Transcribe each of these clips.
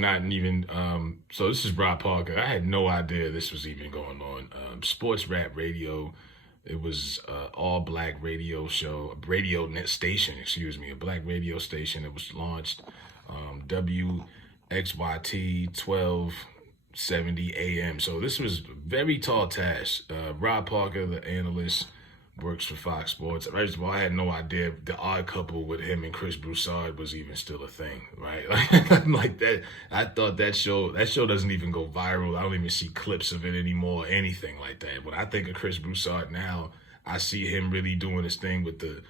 Not even so this is Rob Parker. I had no idea this was even going on. Sports Rap Radio. It was all black radio show, radio net station, excuse me, a black radio station. It was launched WXYT 1270 AM. So this was a very tall task. Rob Parker, the analyst, works for Fox Sports. First of all, I had no idea the odd couple with him and Chris Broussard was even still a thing, right? Like that. I thought that show doesn't even go viral. I don't even see clips of it anymore, anything like that. When I think of Chris Broussard now, I see him really doing his thing with the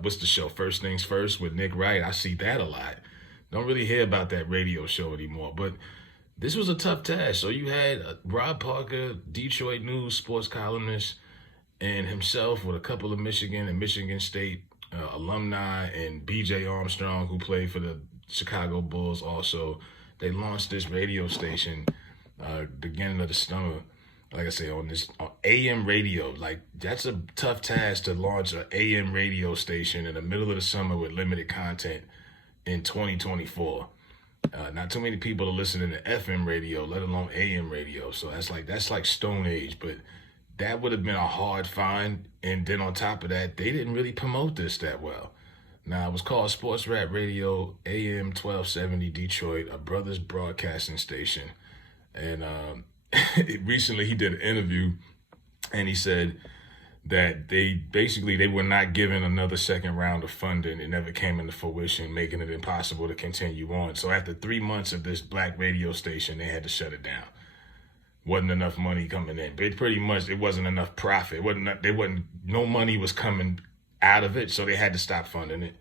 what's the show? First Things First with Nick Wright. I see that a lot. Don't really hear about that radio show anymore, but this was a tough task. So you had Rob Parker, Detroit News sports columnist, and himself with a couple of Michigan and Michigan State alumni, and B.J. Armstrong, who played for the Chicago Bulls also. They launched this radio station beginning of the summer, like I say, on this AM radio. Like, that's a tough task to launch an AM radio station in the middle of the summer with limited content in 2024. Not too many people are listening to FM radio, let alone AM radio. So that's like Stone Age, but that would have been a hard find. And then on top of that, they didn't really promote this that well. Now, it was called Sports Rap Radio, AM 1270 Detroit, a brothers broadcasting station. And recently he did an interview, and he said that they were not given another second round of funding. It never came into fruition, making it impossible to continue on. So after 3 months of this black radio station, they had to shut it down. Wasn't enough money coming in. But pretty much it wasn't enough profit. No money was coming out of it, so they had to stop funding it.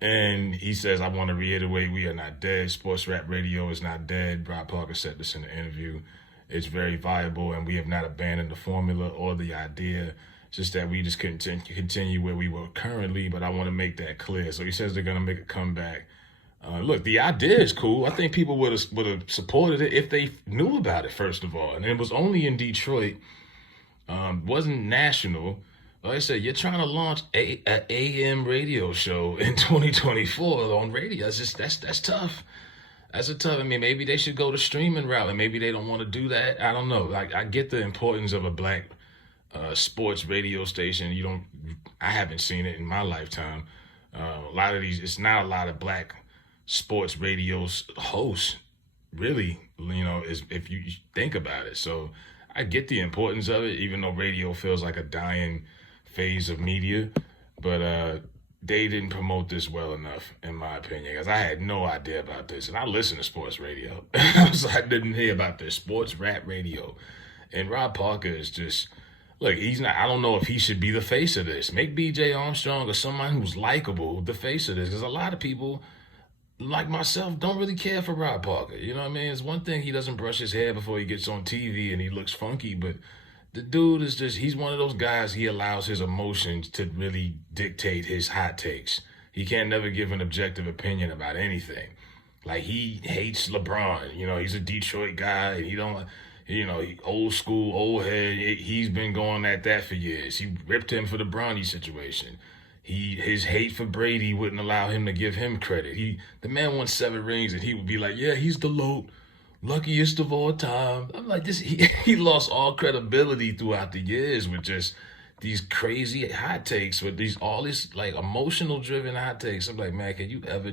And he says, I want to reiterate, we are not dead. Sports Rap Radio is not dead. Rob Parker said this in the interview. It's very viable, and we have not abandoned the formula or the idea. It's just that we just continue where we were currently, but I want to make that clear. So he says they're going to make a comeback. Look, the idea is cool. I think people would have supported it if they knew about it, first of all. And it was only in Detroit. Wasn't national. Like I said, you're trying to launch an AM radio show in 2024 on radio. That's tough. That's a tough. I mean, maybe they should go the streaming route, and maybe they don't want to do that. I don't know. Like, I get the importance of a black sports radio station. I haven't seen it in my lifetime. A lot of these, it's not a lot of black sports radio hosts, really, if you think about it. So I get the importance of it, even though radio feels like a dying phase of media. But they didn't promote this well enough, in my opinion, because I had no idea about this. And I listen to sports radio. So I didn't hear about this sports rap radio. And Rob Parker is just, look, I don't know if he should be the face of this. Make B.J. Armstrong or someone who's likable the face of this, because a lot of people, like myself, don't really care for Rob Parker. You know what I mean? It's one thing he doesn't brush his hair before he gets on TV and he looks funky, but the dude is he's one of those guys, he allows his emotions to really dictate his hot takes. He can't never give an objective opinion about anything. Like, he hates LeBron. He's a Detroit guy, and he old school, old head. He's been going at that for years. He ripped him for the Bronny situation. His hate for Brady wouldn't allow him to give him credit. The man won 7 rings, and he would be like, yeah, he's the luckiest of all time. I'm like, he lost all credibility throughout the years with just these crazy hot takes, with all this like emotional driven hot takes. I'm like, man, can you ever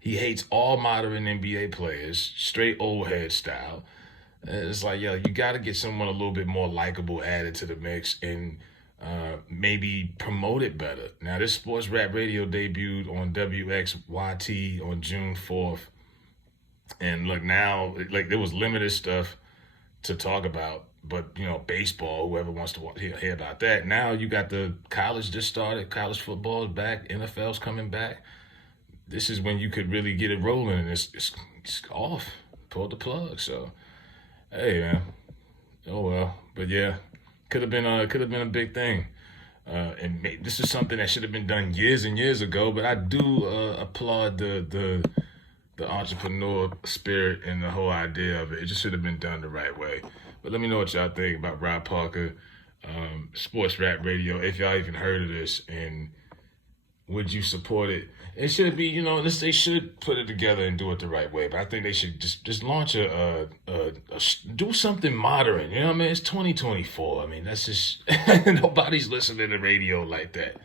he hates all modern NBA players, straight old head style. And it's like, yo, you got to get someone a little bit more likable added to the mix, and maybe promote it better. Now, this sports rap radio debuted on WXYT on June 4th. And look, now, like, there was limited stuff to talk about, but, baseball, whoever wants to hear about that. Now you got the college just started. College football is back. NFL's coming back. This is when you could really get it rolling, and it's off. Pull the plug. So, hey, man. Oh, well. But, yeah. Could have been a big thing, and this is something that should have been done years and years ago. But I do applaud the entrepreneur spirit and the whole idea of it. It just should have been done the right way. But let me know what y'all think about Rob Parker, Sports Rap Radio. If y'all even heard of this, and would you support it? It should be, they should put it together and do it the right way. But I think they should just launch do something modern. You know what I mean? It's 2024. I mean, that's just nobody's listening to radio like that.